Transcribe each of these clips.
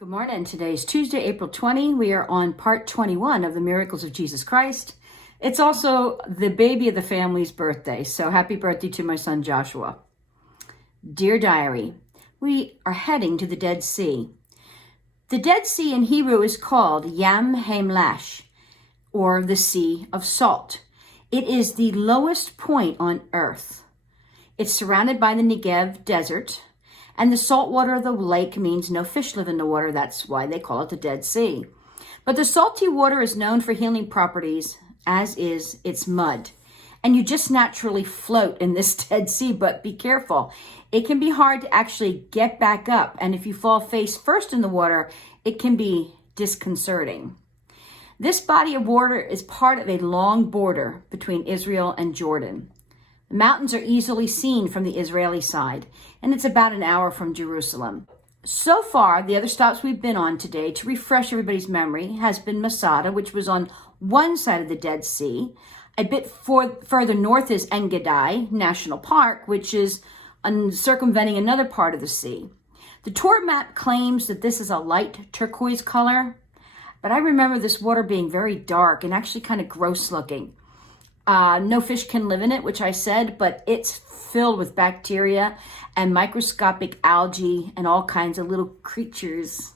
Good morning. Today is Tuesday, April 20. We are on part 21 of the Miracles of Jesus Christ. It's also the baby of the family's birthday, so happy birthday to my son Joshua. Dear Diary, we are heading to the Dead Sea. The Dead Sea in Hebrew is called Yam Hamlash, or the Sea of Salt. It is the lowest point on earth. It's surrounded by the Negev desert, and the salt water of the lake means no fish live in the water. That's why they call it the Dead Sea. But the salty water is known for healing properties, as is its mud. And you just naturally float in this Dead Sea, but be careful. It can be hard to actually get back up. And if you fall face first in the water, it can be disconcerting. This body of water is part of a long border between Israel and Jordan. The mountains are easily seen from the Israeli side, and it's about an hour from Jerusalem. So far, the other stops we've been on today, to refresh everybody's memory, has been Masada, which was on one side of the Dead Sea. A bit further north is En-Gedi National Park, which is circumventing another part of the sea. The tour map claims that this is a light turquoise color, but I remember this water being very dark and actually kind of gross looking. No fish can live in it, which I said, but it's filled with bacteria and microscopic algae and all kinds of little creatures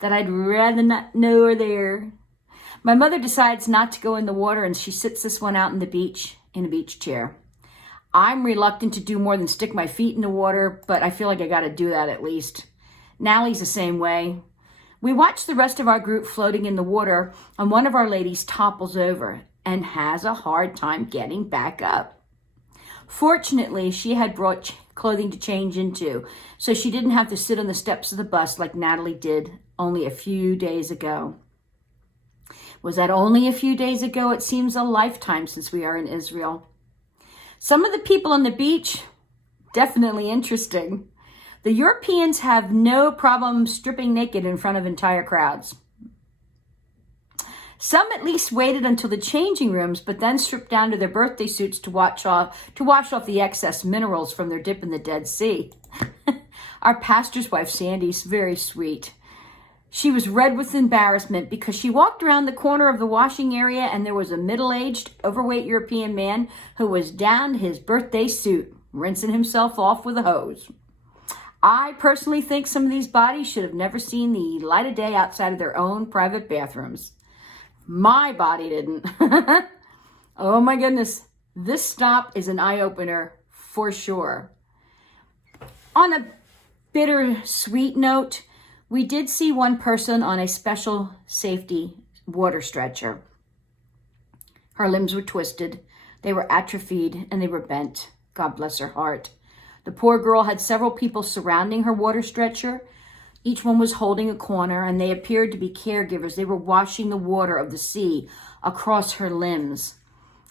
that I'd rather not know are there. My mother decides not to go in the water, and she sits this one out on the beach in a beach chair. I'm reluctant to do more than stick my feet in the water, but I feel like I got to do that at least. Nallie's the same way. We watch the rest of our group floating in the water, and one of our ladies topples over and has a hard time getting back up. Fortunately, she had brought clothing to change into, so she didn't have to sit on the steps of the bus like Natalie did only a few days ago. Was that only a few days ago? It seems a lifetime since we are in Israel. Some of the people on the beach, definitely interesting. The Europeans have no problem stripping naked in front of entire crowds. Some at least waited until the changing rooms, but then stripped down to their birthday suits to wash off the excess minerals from their dip in the Dead Sea. Our pastor's wife, Sandy's very sweet. She was red with embarrassment because she walked around the corner of the washing area and there was a middle-aged, overweight European man who was down to his birthday suit, rinsing himself off with a hose. I personally think some of these bodies should have never seen the light of day outside of their own private bathrooms. My body didn't. Oh my goodness. This stop is an eye-opener for sure. On a bittersweet note, we did see one person on a special safety water stretcher. Her limbs were twisted, they were atrophied, and they were bent. God bless her heart. The poor girl had several people surrounding her water stretcher. Each one was holding a corner, and they appeared to be caregivers. They were washing the water of the sea across her limbs.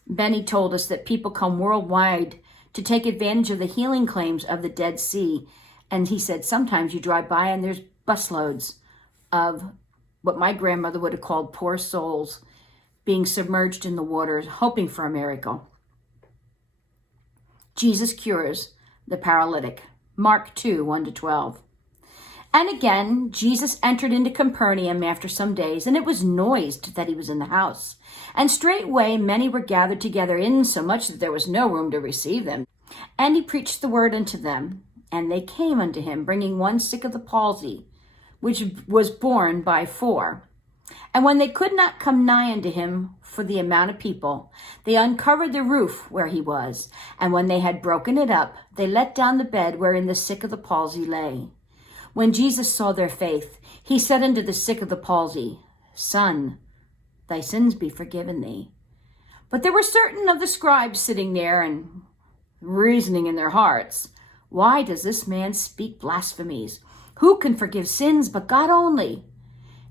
Benny told us that people come worldwide to take advantage of the healing claims of the Dead Sea. And he said sometimes you drive by and there's busloads of what my grandmother would have called poor souls being submerged in the waters, hoping for a miracle. Jesus cures the paralytic. Mark 2, 1-12. And again, Jesus entered into Capernaum after some days, and it was noised that he was in the house. And straightway many were gathered together, insomuch that there was no room to receive them. And he preached the word unto them. And they came unto him, bringing one sick of the palsy, which was borne by 4. And when they could not come nigh unto him for the amount of people, they uncovered the roof where he was. And when they had broken it up, they let down the bed wherein the sick of the palsy lay. When Jesus saw their faith, he said unto the sick of the palsy, Son, thy sins be forgiven thee. But there were certain of the scribes sitting there and reasoning in their hearts, Why does this man speak blasphemies? Who can forgive sins but God only?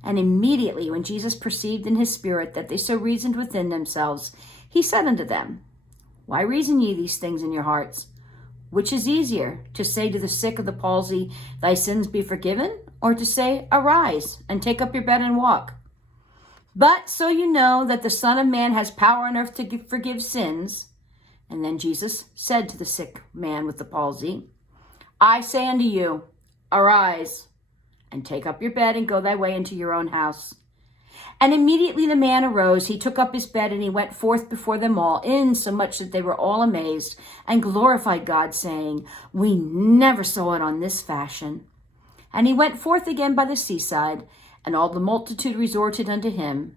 And immediately when Jesus perceived in his spirit that they so reasoned within themselves, he said unto them, Why reason ye these things in your hearts? Which is easier, to say to the sick of the palsy, Thy sins be forgiven, or to say, Arise, and take up your bed and walk? But so you know that the Son of Man has power on earth to forgive sins. And then Jesus said to the sick man with the palsy, I say unto you, Arise, and take up your bed and go thy way into your own house. And immediately the man arose, he took up his bed, and he went forth before them all, insomuch that they were all amazed, and glorified God, saying, We never saw it on this fashion. And he went forth again by the seaside, and all the multitude resorted unto him,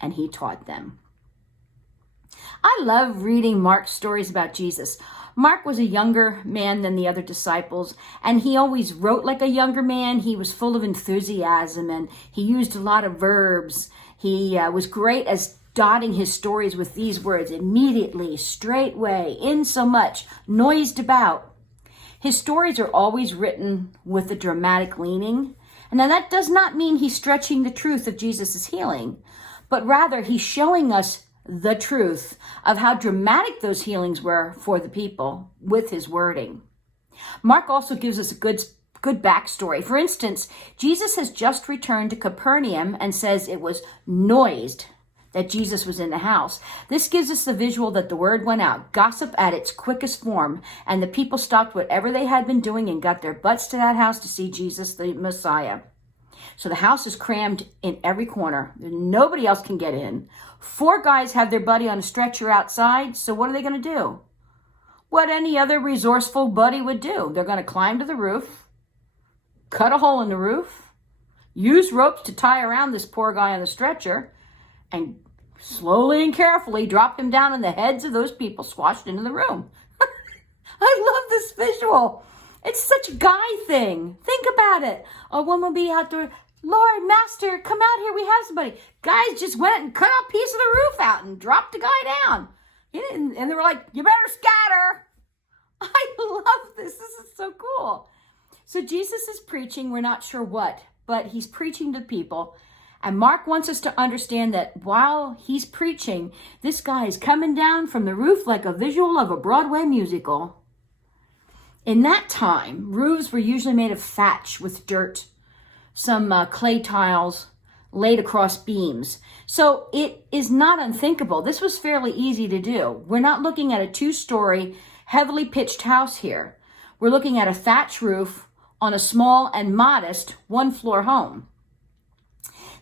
and he taught them. I love reading Mark's stories about Jesus. Mark was a younger man than the other disciples, and he always wrote like a younger man. He was full of enthusiasm, and he used a lot of verbs. He was great as dotting his stories with these words: immediately, straightway, insomuch, noised about. His stories are always written with a dramatic leaning. And now that does not mean he's stretching the truth of Jesus' healing, but rather he's showing us the truth of how dramatic those healings were for the people with his wording. Mark also gives us a good backstory. For instance, Jesus has just returned to Capernaum and says it was noised that Jesus was in the house. This gives us the visual that the word went out, gossip at its quickest form, and the people stopped whatever they had been doing and got their butts to that house to see Jesus, the Messiah. So the house is crammed in every corner. Nobody else can get in. 4 guys have their buddy on a stretcher outside, so what are they going to do? What any other resourceful buddy would do. They're going to climb to the roof, cut a hole in the roof, use ropes to tie around this poor guy on the stretcher, and slowly and carefully drop him down on the heads of those people squashed into the room. I love this visual. It's such a guy thing. Think about it. A woman will be out there, Lord, Master, come out here. We have somebody. Guys just went and cut a piece of the roof out and dropped the guy down. And they were like, you better scatter. I love this. This is so cool. So Jesus is preaching. We're not sure what, but he's preaching to people. And Mark wants us to understand that while he's preaching, this guy is coming down from the roof like a visual of a Broadway musical. In that time, roofs were usually made of thatch with dirt, some clay tiles laid across beams. So it is not unthinkable. This was fairly easy to do. We're not looking at a 2-story, heavily pitched house here. We're looking at a thatch roof on a small and modest 1-floor home.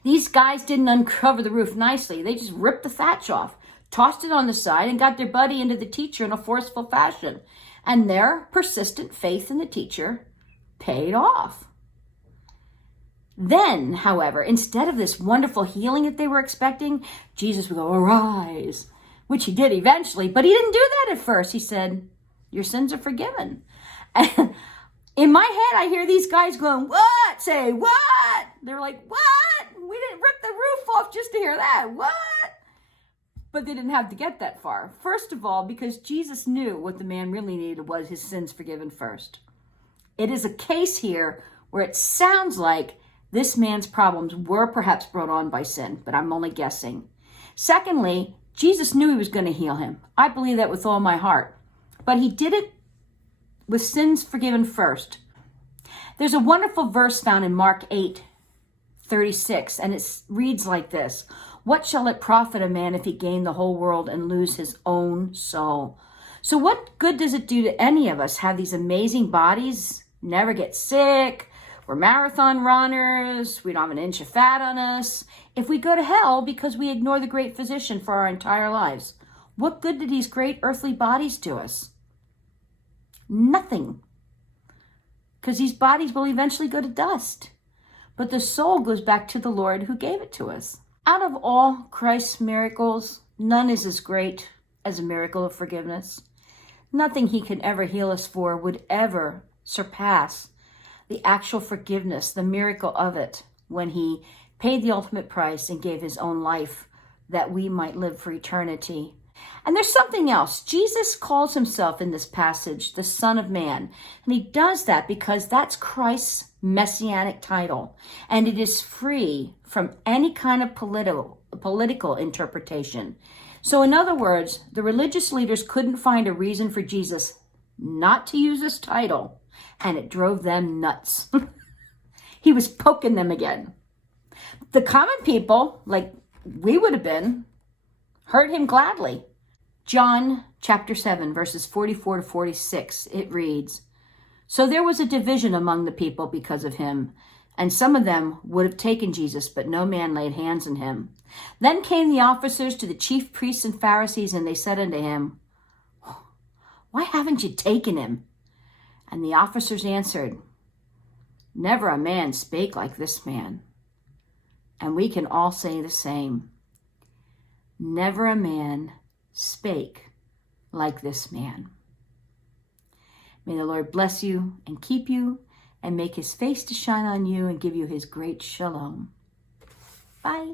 These guys didn't uncover the roof nicely. They just ripped the thatch off, tossed it on the side, and got their buddy into the teacher in a forceful fashion. And their persistent faith in the teacher paid off. Then, however, instead of this wonderful healing that they were expecting, Jesus would go, arise, which he did eventually, but he didn't do that at first. He said, your sins are forgiven. And in my head, I hear these guys going, what? Say, what? They're like, what? We didn't rip the roof off just to hear that. What? But they didn't have to get that far. First of all, because Jesus knew what the man really needed was his sins forgiven first. It is a case here where it sounds like this man's problems were perhaps brought on by sin, but I'm only guessing. Secondly, Jesus knew he was going to heal him. I believe that with all my heart. But he did it with sins forgiven first. There's a wonderful verse found in Mark 8:36, and it reads like this. What shall it profit a man if he gain the whole world and lose his own soul? So what good does it do to any of us have these amazing bodies, never get sick, we're marathon runners, we don't have an inch of fat on us, if we go to hell because we ignore the great physician for our entire lives? What good do these great earthly bodies do us? Nothing. Because these bodies will eventually go to dust. But the soul goes back to the Lord who gave it to us. Out of all Christ's miracles, none is as great as a miracle of forgiveness. Nothing he can ever heal us for would ever surpass the actual forgiveness, the miracle of it, when he paid the ultimate price and gave his own life that we might live for eternity. And there's something else. Jesus calls himself in this passage the Son of Man. And he does that because that's Christ's messianic title. And it is free from any kind of political interpretation. So in other words, the religious leaders couldn't find a reason for Jesus not to use this title. And it drove them nuts. He was poking them again. The common people, like we would have been, heard him gladly. John chapter 7, verses 44 to 46, it reads, So there was a division among the people because of him. And some of them would have taken Jesus, but no man laid hands on him. Then came the officers to the chief priests and Pharisees, and they said unto him, Why haven't you taken him? And the officers answered, Never a man spake like this man. And we can all say the same. Never a man spake like this man. May the Lord bless you and keep you and make his face to shine on you and give you his great shalom. Bye.